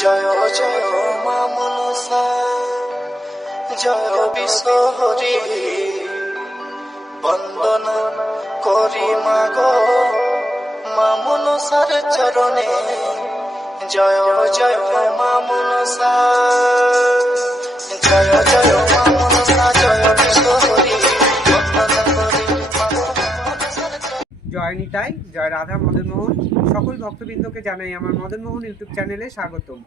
জয় জয় মা মনসা, জয় বিশ্বহরি। বন্দনা করি মাগ মা মনসার চরণে। জয় জয় মা মনসা, জয় জয় চরণে জয় জয় রাধা মদনমোহন। সকল ভক্তবৃন্দকে জানাই আমার মদনমোহন ইউটিউব চ্যানেলে স্বাগতম।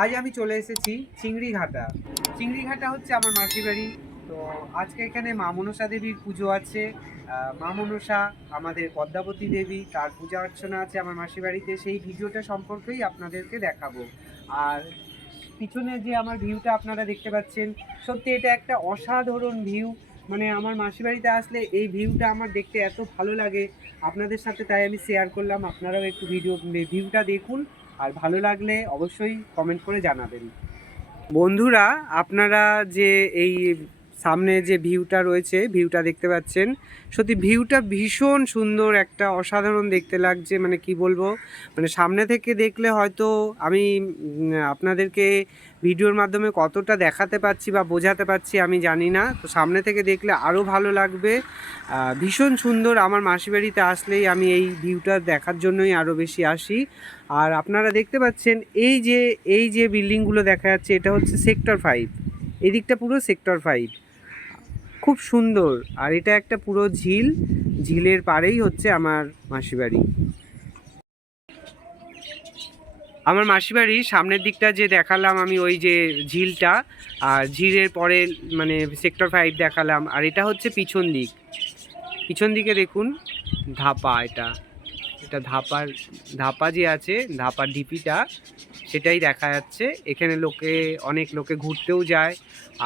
আজ আমি চলে এসেছি চিংড়িঘাটা। চিংড়িঘাটা হচ্ছে আমার মাসির বাড়ি তো আজকে এখানে মা মনসা দেবীর পুজো আছে। মা মনসা, আমাদের পদ্মাবতী দেবী, তার পূজা অর্চনা আছে আমার মাসির বাড়িতে সেই ভিডিওটা সম্পর্কেই আপনাদেরকে দেখাবো। আর পিছনে যে আমার ভিউটা আপনারা দেখতে পাচ্ছেন, সত্যি এটা একটা অসাধারণ ভিউ। মানে আমার মাসির বাড়িতে আসলে এই ভিউটা আমার দেখতে এত ভালো লাগে। আপনাদের সাথে তাই আমি শেয়ার করলাম। আপনারাও একটু ভিডিও ভিউটা দেখুন। আর ভালো লাগলে অবশ্যই কমেন্ট করে জানাবেন। বন্ধুরা, আপনারা যে এই সামনে যে ভিউটা রয়েছে, ভিউটা দেখতে পাচ্ছেন। সত্যি ভিউটা ভীষণ সুন্দর, একটা অসাধারণ দেখতে লাগছে মানে কি বলব? মানে সামনে থেকে দেখলে হয়তো আমি আপনাদেরকে ভিডিওর মাধ্যমে কতটা দেখাতে পাচ্ছি বা বোঝাতে পারছি আমি জানি না। তো সামনে থেকে দেখলে আরও ভালো লাগবে। ভীষণ সুন্দর আমার মাসির বাড়িতে আসলেই আমি এই ভিউটা দেখার জন্যই আরও বেশি আসি। আর আপনারা দেখতে পাচ্ছেন, এই যে এই যে বিল্ডিংগুলো দেখা যাচ্ছে, এটা হচ্ছে সেক্টর ফাইভ। এদিকটা পুরো সেক্টর ফাইভ। খুব সুন্দর। আর এটা একটা পুরো ঝিল। ঝিলের পাড়েই হচ্ছে আমার মাসি বাড়ি আমার মাসি বাড়ি সামনের দিকটা যে দেখালাম আমি ওই যে ঝিলটা, আর ঝিলের পরে মানে সেক্টর ফাইভ দেখালাম। আর এটা হচ্ছে পিছন দিক। পিছন দিকে দেখুন, ধাপা এটা। এটা ধাপার, ধাপা যে আছে, ধাপার ঢিপিটা, সেটাই দেখা যাচ্ছে। এখানে লোকে, অনেক লোকে ঘুরতেও যায়।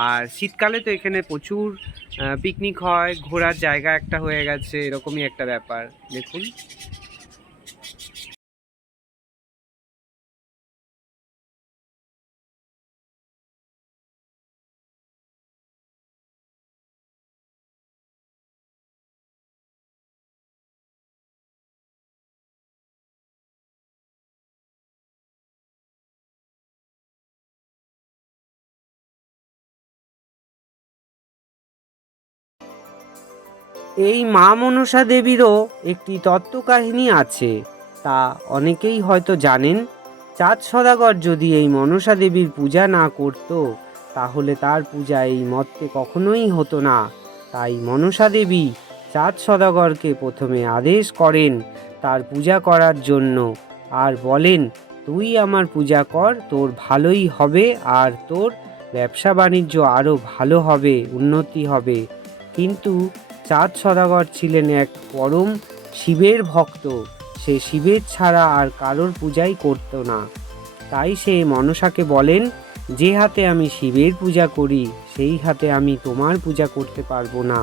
আর শীতকালে তো এখানে প্রচুর পিকনিক হয়, ঘোরার জায়গা একটা হয়ে গেছে, এরকমই একটা ব্যাপার। দেখুন। এই মা মনসা দেবীরও একটি তত্ত্ব তত্ত্বকাহিনী আছে। তা অনেকেই হয়তো জানেন। চাঁদ সদাগর যদি এই মনসা দেবীর পূজা না করত, তাহলে তার পূজা এই মর্তে কখনোই হতো না। তাই মনসা দেবী চাঁদ সদাগরকে প্রথমে আদেশ করেন তার পূজা করার জন্য আর বলেন, তুই আমার পূজা কর, তোর ভালোই হবে আর তোর ব্যবসা বাণিজ্য আরও ভালো হবে, উন্নতি হবে। কিন্তু চাঁদ সদাগর ছিলেন এক পরম শিবের ভক্ত। সে শিবের ছাড়া আর কারোর পূজাই করত না। তাই সে মনসাকে বলেন, যে হাতে আমি শিবের পূজা করি, সেই হাতে আমি তোমার পূজা করতে পারব না।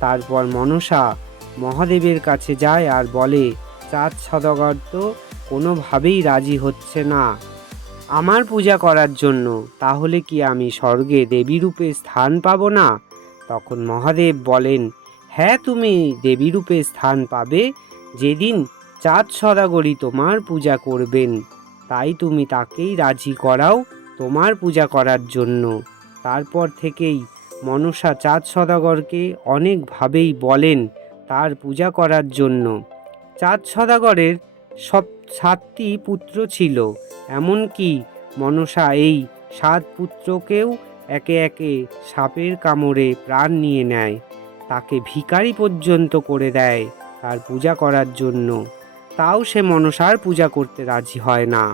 তারপর মনসা মহাদেবের কাছে যায় আর বলে, চাঁদ সদাগর তো কোনোভাবেই রাজি হচ্ছে না। আমার পূজা করার জন্য তাহলে কি আমি স্বর্গে দেবীরূপে স্থান পাবো না? তখন মহাদেব বলেন হ্যাঁ তুমি দেবী রূপে স্থান পাবে। যেদিন চাঁদ সদাগরী তোমার পূজা করবেন, তাই তুমি তাকেই রাজি করাও তোমার পূজা করার জন্য। তারপর থেকেই মনসা চাঁদ সদাগরকে অনেকভাবেই বলেন তার পূজা করার জন্য। চাঁদ সদাগরের সব সাতটি পুত্র ছিল, এমনকি মনসা এই সাত পুত্রকেও একে একে সাপের কামড়ে প্রাণ নিয়ে নেয়। তাকে ভিকারি পর্যন্ত করে দেয় তার পূজা করার জন্য। তাও সে মনসার পূজা করতে রাজি হয় না।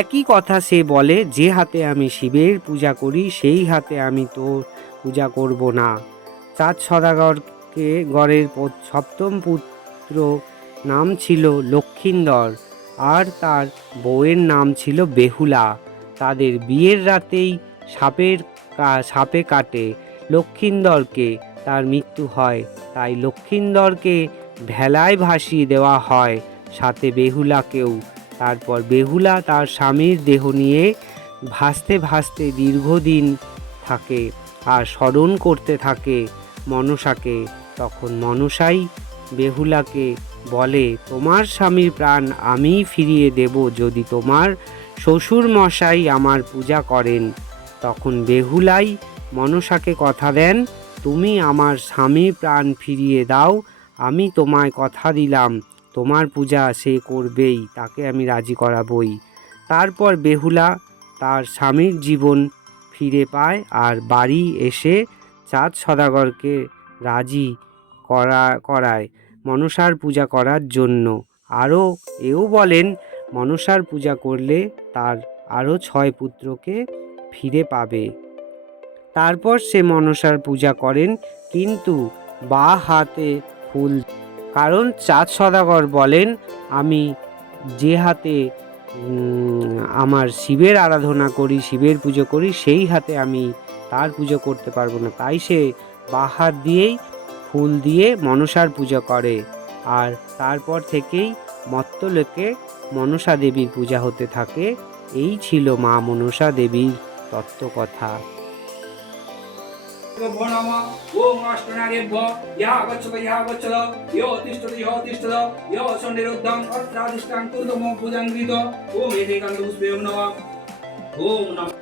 একই কথা সে বলে, যে হাতে আমি শিবের পূজা করি, সেই হাতে আমি তো পূজা করব না। চাঁদ সদাগরকে গড়ের সপ্তম পুত্র নাম ছিল লক্ষিন্দর, আর তার বউয়ের নাম ছিল বেহুলা। তাদের বিয়ের রাতেই সাপের সাপে কাটে লক্ষিন্দরকে। তার মৃত্যু হয়। তাই লক্ষিন্দরকে ভেলায় ভাসিয়ে দেওয়া হয় সাথে বেহুলাকেও। তারপর বেহুলা তার স্বামীর দেহ নিয়ে ভাসতে ভাসতে দীর্ঘদিন থাকে আর স্মরণ করতে থাকে মনসাকে। তখন মনসাই বেহুলাকে বলে, তোমার স্বামীর প্রাণ আমিই ফিরিয়ে দেব যদি তোমার শ্বশুর মশাই আমার পূজা করেন। তখন বেহুলাই মনসাকে কথা দেন তুমি আমার স্বামীর প্রাণ ফিরিয়ে দাও, আমি তোমায় কথা দিলাম, তোমার পূজা সে করবেই, তাকে আমি রাজি করাবই। তারপর বেহুলা তার স্বামীর জীবন ফিরে পায় আর বাড়ি এসে চাঁদ সদাগরকে রাজি করা, করায় মনসার পূজা করার জন্য। আরও এও বলেন, মনসার পূজা করলে তার আরও ছয় পুত্রকে ফিরে পাবে। তারপর সে মনসার পূজা করেন, কিন্তু বা হাতে ফুল কারণ চাঁদ সদাগর বলেন, আমি যে হাতে আমার শিবের আরাধনা করি, শিবের পুজো করি, সেই হাতে আমি তার পুজো করতে পারব না। তাই সে বা হাত দিয়েই ফুল দিয়ে মনসার পূজা করে। আর তারপর থেকেই মত্তলোকে মনসা দেবীর পূজা হতে থাকে। এই ছিল মা মনসা দেবীর তত্ত্বকথা। भो नमः ॐ अष्टनागेभ्य यः गच्छत यः गच्छत यो तिष्ठत यो तिष्ठत यो सन्निरुद्धम् अत्राधिष्ठां कुर्दमो पूजां कृत ॐ एतेकान्तपुष्पे नमः ॐ नमः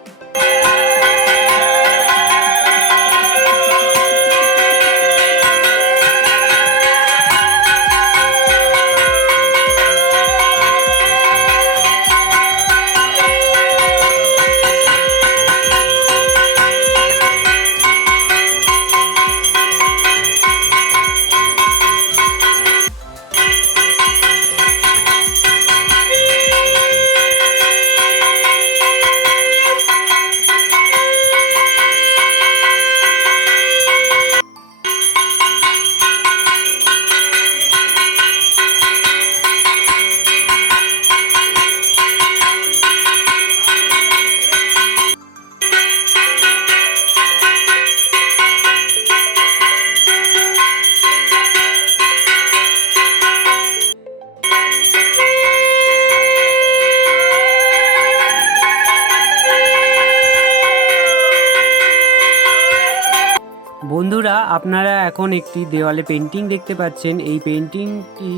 বন্ধুরা, আপনারা এখন একটি দেওয়ালে পেন্টিং দেখতে পাচ্ছেন। এই পেন্টিংটি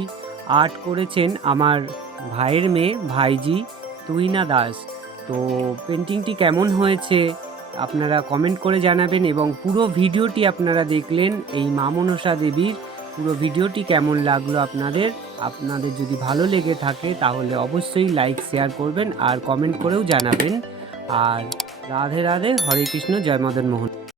আর্ট করেছেন আমার ভাইয়ের মেয়ে ভাইজি তুহিনা দাস। তো পেন্টিংটি কেমন হয়েছে আপনারা কমেন্ট করে জানাবেন এবং পুরো ভিডিওটি আপনারা দেখলেন এই মা মনসা দেবীর। পুরো ভিডিওটি কেমন লাগল আপনাদের? আপনাদের যদি ভালো লেগে থাকে তাহলে অবশ্যই লাইক শেয়ার করবেন আর কমেন্ট করেও জানাবেন। আর রাধে রাধে, হরে কৃষ্ণ, জয় মদন মোহন